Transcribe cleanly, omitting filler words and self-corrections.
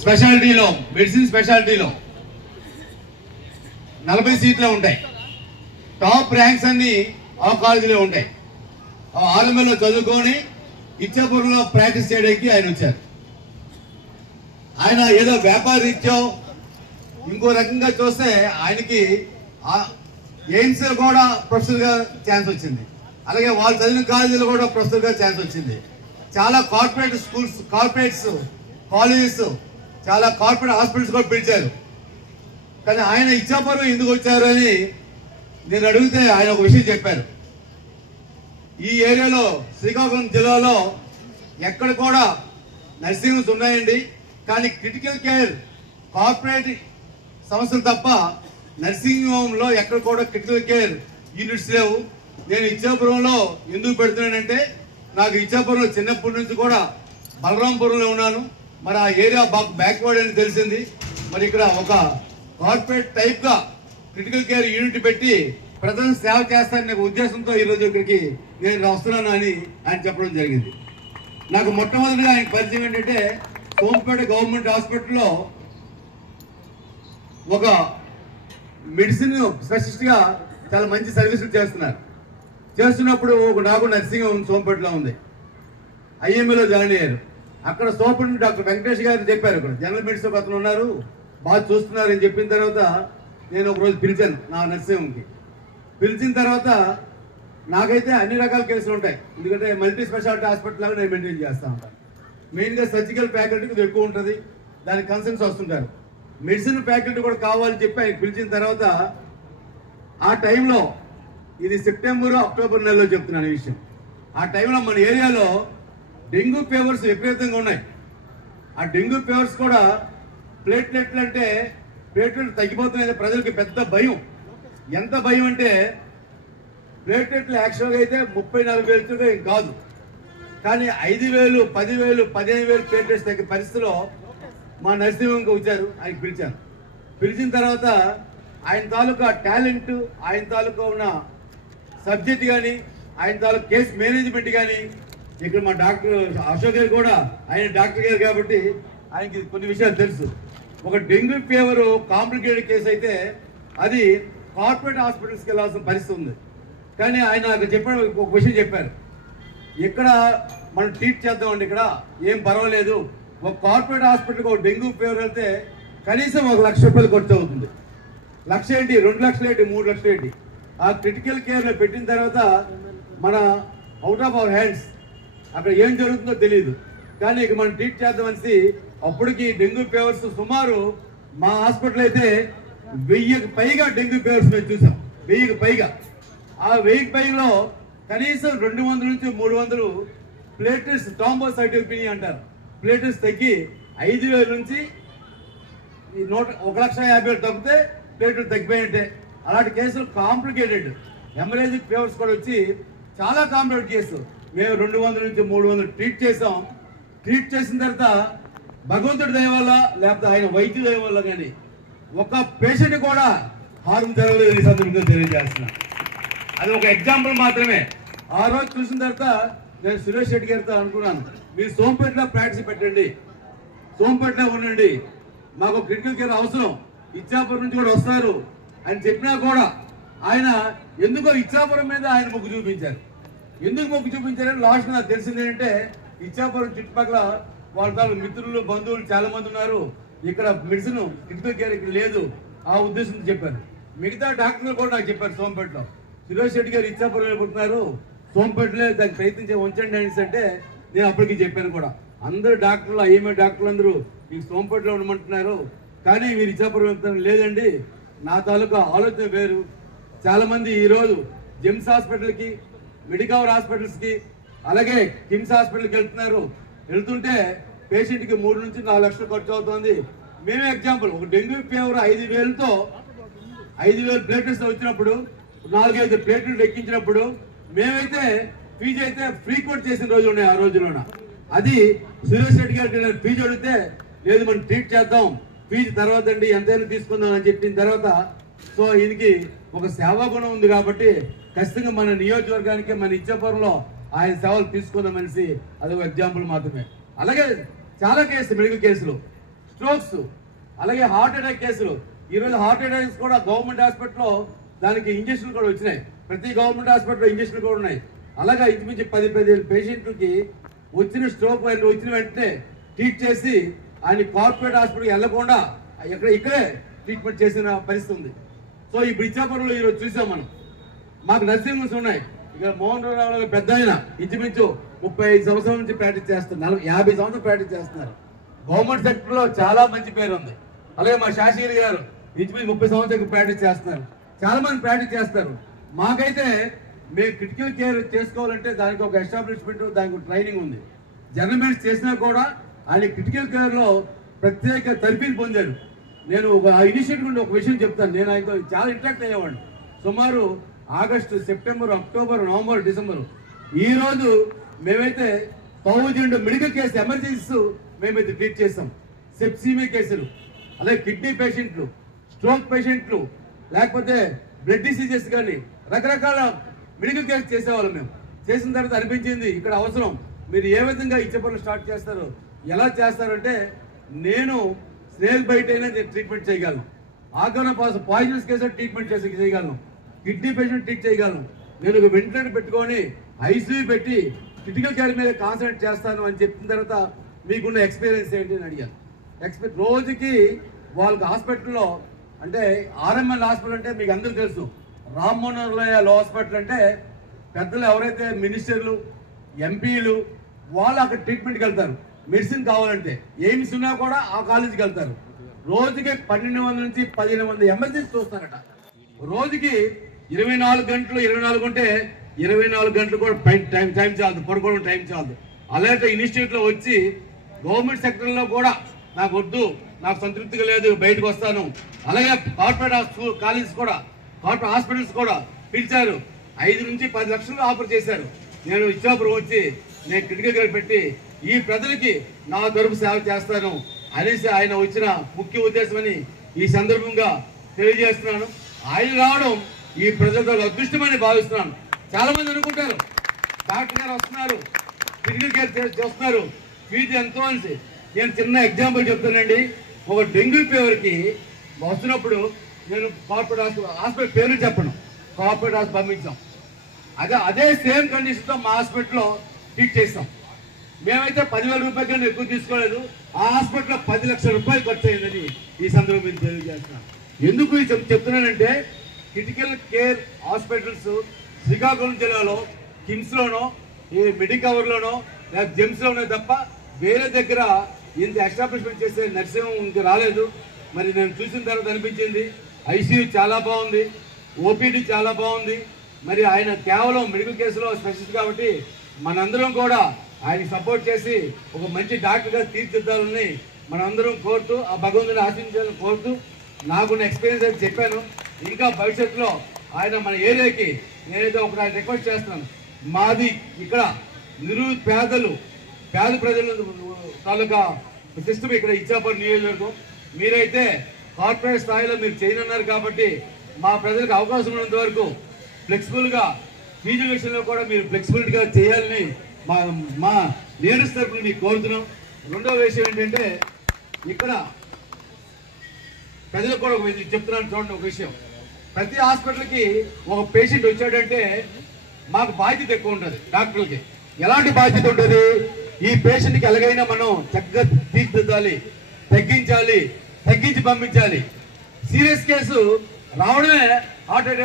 స్పెషాలిటీలో medicine స్పెషాలిటీలో 40 సీట్లే ఉంటాయి. Top ranks అన్ని ఆ కాలేజీలో ఉంటాయి. ఆర్ఎంఏలో చదువుకొని ఇచ్చాపురంలో ప్రాక్టీస్ చేయడానికి ఆయన వచ్చారు. ఆయన ఏదో వ్యాపార రీత్యో ఇంకో రకంగా చూస్తే ఆయనకి ఎయిమ్స్ కూడా ప్రొఫెసర్గా ఛాన్స్ వచ్చింది. అలాగే వాళ్ళు చదివిన కాలేజీలో కూడా ప్రొఫెసర్గా ఛాన్స్ వచ్చింది. చాలా కార్పొరేట్ స్కూల్స్, కార్పొరేట్స్ కాలేజెస్, చాలా కార్పొరేట్ హాస్పిటల్స్ కూడా పిలిచారు. కానీ ఆయన ఇచ్చాపురం ఎందుకు వచ్చారు అని నేను అడిగితే ఆయన ఒక విషయం చెప్పారు. ఈ ఏరియాలో శ్రీకాకుళం జిల్లాలో ఎక్కడ కూడా నర్సింగ్ హోమ్స్ ఉన్నాయండి, కానీ క్రిటికల్ కేర్ కార్పొరేట్ సంస్థలు తప్ప నర్సింగ్ హోమ్లో ఎక్కడ కూడా క్రిటికల్ కేర్ యూనిట్స్ లేవు. నేను ఇచ్చాపురంలో ఎందుకు పెడుతున్నానంటే నాకు ఇచ్చాపురంలో చిన్నప్పటి నుంచి కూడా బలరాంపురంలో ఉన్నాను. మరి ఆ ఏరియా బ్యాక్వర్డ్ అని తెలిసింది. మరి ఇక్కడ ఒక కార్పొరేట్ టైప్గా క్రిటికల్ కేర్ యూనిట్ పెట్టి ప్రజలను సేవ చేస్తారనే ఉద్దేశంతో ఈరోజు ఇక్కడికి నేను వస్తున్నాను అని ఆయన చెప్పడం జరిగింది. నాకు మొట్టమొదటిగా ఆయన పరిచయం ఏంటంటే సోంపేట గవర్నమెంట్ హాస్పిటల్లో ఒక మెడిసిన్ స్పెషలిస్ట్గా చాలా మంచి సర్వీసులు చేస్తున్నప్పుడు నాకు నర్సింగ్ హోమ్ సోంపేటలో ఉంది. ఐఎంఏలో జాయిన్ అయ్యారు. అక్కడ సోంపేట డాక్టర్ వెంకటేష్ గారు చెప్పారు, ఇక్కడ జనరల్ మెడిసిన్ అతను ఉన్నారు, బాగా చూస్తున్నారు అని చెప్పిన తర్వాత నేను ఒకరోజు పిలిచాను నా నర్సింగ్ హోమ్కి. పిలిచిన తర్వాత నాకైతే అన్ని రకాల కేసులు ఉంటాయి, ఎందుకంటే మల్టీ స్పెషాలిటీ హాస్పిటల్ లాగా నేను మెయింటైన్ చేస్తూ ఉంటాను. మెయిన్గా సర్జికల్ ఫ్యాకల్టీ ఎక్కువ ఉంటుంది, దానికి కన్సర్న్స్ వస్తుంటారు. మెడిసిన్ ఫ్యాకల్టీ కూడా కావాలని చెప్పి ఆయన పిలిచిన తర్వాత ఆ టైంలో, ఇది సెప్టెంబర్ అక్టోబర్ నెలలో చెప్తున్నాను ఈ విషయం, ఆ టైంలో మన ఏరియాలో డెంగ్యూ ఫీవర్స్ విపరీతంగా ఉన్నాయి. ఆ డెంగ్యూ ఫీవర్స్ కూడా ప్లేట్లెట్లు అంటే ప్లేట్లెట్లు తగ్గిపోతున్నాయి. ప్రజలకి పెద్ద భయం. ఎంత భయం అంటే ప్లేట్లెట్లు యాక్చువల్గా అయితే 30-40 ఏం కాదు, కానీ 5,000, 10,000, 15,000 ప్లేట్లెట్స్ తగ్గే పరిస్థితిలో మా నర్సింగ్ హోమ్కి వచ్చారు. ఆయన పిలిచిన తర్వాత ఆయన తాలూకా టాలెంట్, ఆయన తాలూకా ఉన్న సబ్జెక్ట్ కానీ, ఆయన తాలూకా కేసు మేనేజ్మెంట్ కానీ, ఇక్కడ మా డాక్టర్ అశోక్ గారు కూడా ఆయన డాక్టర్ గారు కాబట్టి ఆయనకి కొన్ని విషయాలు తెలుసు. ఒక డెంగ్యూ ఫీవర్ కాంప్లికేటెడ్ కేసు అయితే అది కార్పొరేట్ హాస్పిటల్స్కి వెళ్ళాల్సిన పరిస్థితి ఉంది. కానీ ఆయన నాకు చెప్పాడు, ఒక విషయం చెప్పారు, ఇక్కడ మనం ట్రీట్ చేద్దామండి, ఇక్కడ ఏం పర్వాలేదు. ఒక కార్పొరేట్ హాస్పిటల్కి ఒక డెంగ్యూ ఫీవర్ వెళ్తే కనీసం 1 లక్ష రూపాయలు ఖర్చు అవుతుంది. 1 లక్ష ఏంటి, 2 లక్షలు ఏంటి, 3 లక్షలు ఏంటి. ఆ క్రిటికల్ కేర్లో పెట్టిన తర్వాత మన అవుట్ ఆఫ్ అవర్ హ్యాండ్స్, అక్కడ ఏం జరుగుతుందో తెలియదు. కానీ ఇక మనం ట్రీట్ చేద్దామనేసి అప్పటికి డెంగ్యూ ఫీవర్స్ సుమారు మా హాస్పిటల్ అయితే 1000కి పైగా డెంగ్యూ ఫీవర్స్ మేము చూసాం. 1000కి పైగా. ఆ 1000కి పైలో కనీసం 200 నుంచి 300 ప్లేటెట్స్ థ్రాంబోసైటోపెనియా అంటారు, ప్లేటెట్స్ తగ్గి 5,000 నుంచి 1,50,000 తగ్గితే ప్లేటెట్ తగ్గిపోయినట్టే. అలాంటి కేసులు కాంప్లికేటెడ్ హెమరేజిక్ ఫీవర్స్ కూడా వచ్చి చాలా కాంప్లికేటెడ్ కేసు. మేము 200 నుంచి 300 ట్రీట్ చేసాం. ట్రీట్ చేసిన తర్వాత భగవంతుడి దయ వల్ల లేకపోతే ఆయన వైద్య దయ వల్ల కానీ ఒక పేషెంట్ కూడా హార్మ్ జరగలేదు ఈ సందర్భంగా తెలియజేస్తున్నా. అది ఒక ఎగ్జాంపుల్ మాత్రమే. ఆ రోజు చూసిన తర్వాత నేను సురేష్ రెడ్డి గారితో అనుకున్నాను, మీరు సోంపేటలో ప్రాక్టీస్ పెట్టండి, సోంపేటలో ఉండండి, మాకు క్రిటికల్ కేర్ అవసరం, ఇచ్చాపురం నుంచి కూడా వస్తారు అని చెప్పినా కూడా ఆయన ఎందుకో ఇచ్చాపురం మీద ఆయన మొగ్గు చూపించారు. ఎందుకు మొగ్గు చూపించారని లాస్ట్ నాకు తెలిసింది ఏంటంటే, ఇచ్చాపురం చుట్టుపక్కల వాళ్ళ మిత్రులు, బంధువులు చాలా మంది ఉన్నారు, ఇక్కడ మెడిసిన్ క్రిటికల్ కేర్ ఇక్కడ లేదు, ఆ ఉద్దేశంతో చెప్పారు. మిగతా డాక్టర్లు కూడా నాకు చెప్పారు, సోంపేటలో సురేష్ రెడ్డి గారు ఇచ్చాపురం వెళ్ళిపోతున్నారు, సోంపేటలో దానికి ప్రయత్నించి ఉంచండి అనేసి అంటే నేను అప్పటికి చెప్పాను కూడా. అందరు డాక్టర్లు, ఐఎంఏ డాక్టర్లు అందరూ ఈ సోంపేటలో ఉండమంటున్నారు, కానీ మీరు ఇచ్చాపురం వెళ్తారు. లేదండి, నా తాలూకా ఆలోచన వేరు. చాలామంది ఈరోజు జిమ్స్ హాస్పిటల్కి, మెడికవర్ హాస్పిటల్స్కి, అలాగే కిమ్స్ హాస్పిటల్కి వెళ్తుంటే పేషెంట్కి 3 నుంచి 4 లక్షలు ఖర్చు అవుతుంది. మేమే ఎగ్జాంపుల్, ఒక డెంగ్యూ ఫీవర్ 5,000తో 5,000 ప్లేటెట్స్ వచ్చినప్పుడు, 4-5 ప్లేటెట్లు ఎక్కించినప్పుడు మేమైతే ఫీజు అయితే ఫ్రీ కోట్ చేసిన రోజులు ఉన్నాయి. ఆ రోజులోన అది సురేష్ రెడ్డి గారికి నేను ఫీజు అడిగితే, లేదు మనం ట్రీట్ చేద్దాం, ఫీజు తర్వాత అండి ఎంతైనా తీసుకుందాం అని చెప్పిన తర్వాత, సో ఈయనకి ఒక సేవా గుణం ఉంది కాబట్టి ఖచ్చితంగా మన నియోజకవర్గానికి, మన ఇచ్చాపురంలో ఆయన సేవలు తీసుకుందామనేసి అదొక ఎగ్జాంపుల్ మాత్రమే. అలాగే చాలా కేసులు, మెడికల్ కేసులు, స్ట్రోక్స్, అలాగే హార్ట్ అటాక్ కేసులు. ఈరోజు హార్ట్ అటాక్స్ కూడా గవర్నమెంట్ హాస్పిటల్లో దానికి ఇంజక్షన్లు కూడా వచ్చినాయి. ప్రతి గవర్నమెంట్ హాస్పిటల్లో ఇంజక్షన్లు కూడా ఉన్నాయి. అలాగే ఇంచుమించి 10 పేషెంట్లకి వచ్చిన స్ట్రోక్ వచ్చిన వెంటనే ట్రీట్ చేసి ఆయన కార్పొరేట్ హాస్పిటల్కి వెళ్లకుండా ఇక్కడే ట్రీట్మెంట్ చేసిన పరిస్థితి ఉంది. సో ఈ ఇచ్చాపురంలో ఈరోజు చూసాం మనం. మాకు నర్సింగ్ హోమ్స్ ఉన్నాయి. ఇక మోహన్ రావు పెద్ద ఆయన ఇంచుమించు 35 సంవత్సరాల నుంచి ప్రాక్టీస్ చేస్తున్నారు, 50 సంవత్సరాలు ప్రాక్టీస్ చేస్తున్నారు. గవర్నమెంట్ సెక్టర్లో చాలా మంచి పేరు ఉంది. అలాగే మా శాసగిరి గారు ఇంచుమించు 30 సంవత్సరాలు ప్రాక్టీస్ చేస్తున్నారు. చాలా మంది ప్రాక్టీస్ చేస్తారు. మాకైతే మేము క్రిటికల్ కేర్ చేసుకోవాలంటే దానికి ఒక ఎస్టాబ్లిష్మెంట్, దానికి ఒక ట్రైనింగ్ ఉంది. జనరల్ మెడిసిన్ చేసినా కూడా ఆయన క్రిటికల్ కేర్లో ప్రత్యేక తరఫీలు పొందారు. నేను ఒక ఇనిషియేటివ్ నుండి ఒక విషయం చెప్తాను. నేను ఆయనతో చాలా ఇంటరాక్ట్ అయ్యేవాడిని. సుమారు August, September, October, November, December ఈరోజు మేమైతే 1000 మెడికల్ కేసు ఎమర్జెన్సీస్ మేమైతే ట్రీట్ చేస్తాం. సెప్సిమియా కేసులు, అలాగే కిడ్నీ పేషెంట్లు, స్ట్రోక్ పేషెంట్లు, లేకపోతే బ్లడ్ డిసీజెస్ కానీ రకరకాల మెడికల్ కేసు చేసేవాళ్ళం. మేము చేసిన తర్వాత అనిపించింది ఇక్కడ అవసరం. మీరు ఏ విధంగా ఇచ్చేపనులు స్టార్ట్ చేస్తారు, ఎలా చేస్తారంటే నేను స్నేక్ బైట్ అయినా ట్రీట్మెంట్ చేయగలను, ఆర్గాన్ పాయిజనస్ కేసు ట్రీట్మెంట్ చేయగలను, కిడ్నీ పేషెంట్ ట్రీట్ చేయగలను. నేను ఒక వెంటిలేటర్ పెట్టుకొని ఐసీయూ పెట్టి క్రిటికల్ కేర్ మీద కాన్సన్ట్రేట్ చేస్తాను అని చెప్పిన తర్వాత మీకున్న ఎక్స్పీరియన్స్ ఏంటి అని అడిగాను. రోజుకి వాళ్ళకి హాస్పిటల్లో అంటే ఆర్ఎంఎల్ హాస్పిటల్ అంటే మీకు అందరూ తెలుసు. రామ్ మనోహర్ హాస్పిటల్ అంటే పెద్దలు ఎవరైతే మినిస్టర్లు, ఎంపీలు వాళ్ళు అక్కడ ట్రీట్మెంట్కి వెళ్తారు. మెడిసిన్ కావాలంటే ఎయిమ్స్ ఉన్నా కూడా ఆ కాలేజీకి వెళ్తారు. రోజుకి 1200 నుంచి 1500 ఎమర్జెన్సీ చూస్తారట. రోజుకి 24 గంటలు, 24 ఉంటే 24 గంటలు కూడా టైం చాలదు, పడుకోవడం టైం చాలదు. అలాంటి ఇన్స్టిట్యూట్లో వచ్చి గవర్నమెంట్ సెక్టర్లో కూడా నాకు వద్దు, నాకు సంతృప్తిగా లేదు, బయటకు వస్తాను. అలాగే కార్పొరేట్ కాలేజెస్ కూడా, కార్పొరేట్ హాస్పిటల్స్ కూడా పిలిచారు. 5 నుంచి 10 లక్షలు ఆఫర్ చేశారు. నేను ఇచ్చాపురం వచ్చి నేను క్రిటికల్ కేర్ పెట్టి ఈ ప్రజలకి నా తరపు సేవ చేస్తాను అనేసి ఆయన వచ్చిన ముఖ్య ఉద్దేశమని ఈ సందర్భంగా తెలియజేస్తున్నాను. ఆయన రావడం ఈ ప్రజలతో అదృష్టమని భావిస్తున్నాను. చాలా మంది అనుకుంటారు డాక్టర్ గారు వస్తున్నారు, క్రిటికల్ కేర్ చేస్తున్నారు, ఫీజు ఎంతో అనేసి. నేను చిన్న ఎగ్జాంపుల్ చెప్తానండి. ఒక డెంగ్యూ ఫీవర్కి వస్తున్నప్పుడు నేను కార్పొరేట్ హాస్పిటల్ పేరు చెప్పను, కార్పొరేట్ హాస్పిటల్ పంపించాం. అదే సేమ్ కండిషన్తో మా హాస్పిటల్లో ట్రీట్ చేస్తాం. మేమైతే 10,000 రూపాయల కన్నా ఎక్కువ తీసుకోలేదు. ఆ హాస్పిటల్లో 10 లక్షల రూపాయలు ఖర్చు అయిందని ఈ సందర్భం మీరు తెలియజేస్తున్నాను. ఎందుకు చెప్తున్నానంటే క్రిటికల్ కేర్ హాస్పిటల్స్ శ్రీకాకుళం జిల్లాలో కిమ్స్లోనో, ఈ మెడికవర్లోనో లేదా జెమ్స్లోనో తప్ప వేరే దగ్గర ఇంత ఎస్టాబ్లిష్మెంట్ చేసే నర్సింగ్ ఇంక రాలేదు. మరి నేను చూసిన తర్వాత అనిపించింది ఐసీయూ చాలా బాగుంది, ఓపీడీ చాలా బాగుంది. మరి ఆయన కేవలం మెడికల్ కేసులో స్పెషలిస్ట్ కాబట్టి మనందరం కూడా ఆయన సపోర్ట్ చేసి ఒక మంచి డాక్టర్గా తీర్చిదిద్దాలని మనందరం కోరుతూ, ఆ భగవంతుని ఆశించాలని కోరుతూ నాకున్న ఎక్స్పీరియన్స్ అయితే చెప్పాను. ఇంకా భవిష్యత్తులో ఆయన మన ఏరియాకి నేనైతే ఒక రిక్వెస్ట్ చేస్తున్నాను. మాది ఇక్కడ పేద ప్రజల తాలూకా సిస్టమ్ ఇక్కడ ఇచ్చాపురం నియోజకవర్గం. మీరైతే కార్పొరేట్ స్థాయిలో మీరు చేయనున్నారు కాబట్టి మా ప్రజలకు అవకాశం ఉన్నంత వరకు ఫ్లెక్సిబుల్గా ఫీజుల విషయంలో కూడా మీరు ఫ్లెక్సిబిలిటీగా చేయాలని మా లీడర్స్ తరఫున మీకు కోరుతున్నాం. రెండవ విషయం ఏంటంటే ఇక్కడ ప్రజలకు కూడా చెప్తున్నాను చూడండి. ఒక విషయం, ప్రతి హాస్పిటల్కి ఒక పేషెంట్ వచ్చాడంటే మాకు బాధ్యత ఎక్కువ ఉంటుంది. డాక్టర్లకి ఎలాంటి బాధ్యత ఉంటుంది? ఈ పేషెంట్కి ఎలాగైనా మనం చక్కగా తీర్చిదిద్దాలి, తగ్గించి పంపించాలి. సీరియస్ కేసు రావడమే హార్ట్ అటాక్